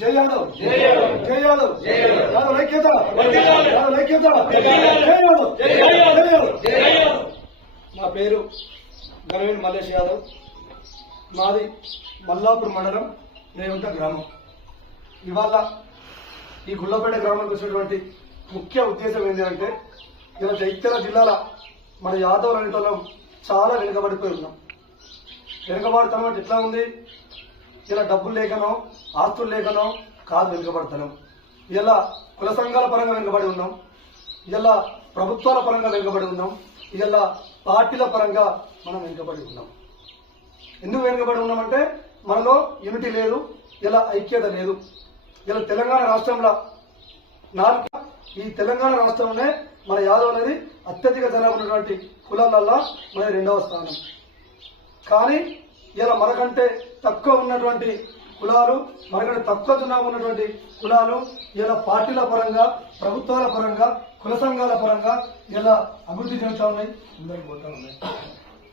జై యాదవ్ జై యాదవ్ యాదవ్ ఐక్యత యాదవ్ ఐక్యత జై యాదవ్. నా పేరు గరవేణి మల్లేష్ యాదవ్. మాది మల్లాపూర్ మండలం రేవంట గ్రామం. ఇవాళ ఈ గుళ్ళపేట గ్రామానికి వచ్చినటువంటి ముఖ్య ఉద్దేశం ఏంటంటే ఇలా జైత్యాల జిల్లాల మన యాదవులు అనేటోళ్ళం చాలా వెనుకబడిపోయి ఉన్నాం. వెనుకబడతాం అంటే ఎట్లా ఉంది? ఇలా డబ్బులు లేకనో ఆస్తులు లేకనో కాదు వెనుకబడతాం. ఇలా కుల సంఘాల పరంగా వెనుకబడి ఉన్నాం, ఇలా ప్రభుత్వాల పరంగా వెనుకబడి ఉన్నాం, ఇలా పార్టీల పరంగా మనం వెనుకబడి ఉన్నాం. ఎందుకు వెనుకబడి ఉన్నామంటే మనలో యూనిటీ లేదు, ఇలా ఐక్యత లేదు. ఇలా తెలంగాణ రాష్ట్రంలో ఈ తెలంగాణ రాష్ట్రంలోనే మన యాదవ్ అనేది అత్యధిక జనాభా ఉన్నటువంటి కులాలల్లో మన 2వ స్థానం. కానీ ఇలా మనకంటే తక్కువ ఉన్నటువంటి కులాలు, మనకంటే తక్కువ జనాభా ఉన్నటువంటి కులాలు ఇలా పార్టీల పరంగా, ప్రభుత్వాల పరంగా, కుల సంఘాల పరంగా ఇలా అభివృద్ధి చెందుతా ఉన్నాయి, ముందరికి పోతా ఉన్నాయి.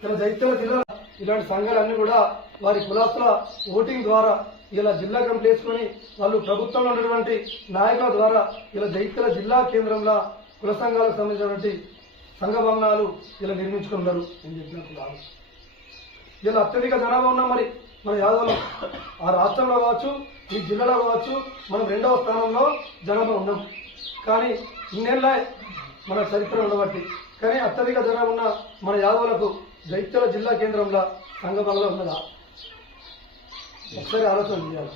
ఇలా జైత్యాల జిల్లా ఇలాంటి సంఘాలన్నీ కూడా వారి కులాస్తుల ఓటింగ్ ద్వారా ఇలా జిల్లా కమిటీ వేసుకుని వాళ్ళు ప్రభుత్వంలో ఉన్నటువంటి నాయకుల ద్వారా ఇలా జైత్యాల జిల్లా కేంద్రంలో కుల సంఘాలకు సంబంధించినటువంటి సంఘ భవనాలు ఇలా నిర్మించుకున్నారు. నేను చెప్పినట్లు ఇలా అత్యధిక జనాభా ఉన్నాం. మరి మన యాదవ్లో ఆ రాష్ట్రంలో కావచ్చు, ఈ జిల్లాలో కావచ్చు, మనం 2వ స్థానంలో జనాభా ఉన్నాం. కానీ ఇన్నేళ్ళ మన చరిత్ర ఉండబట్టి కానీ అత్యధిక జనాభా ఉన్న మన యాదవులకు జైత్యాల జిల్లా కేంద్రంలో సంఘ భవనం ఉన్నదా? ఒకసారి ఆలోచన చేయాలి.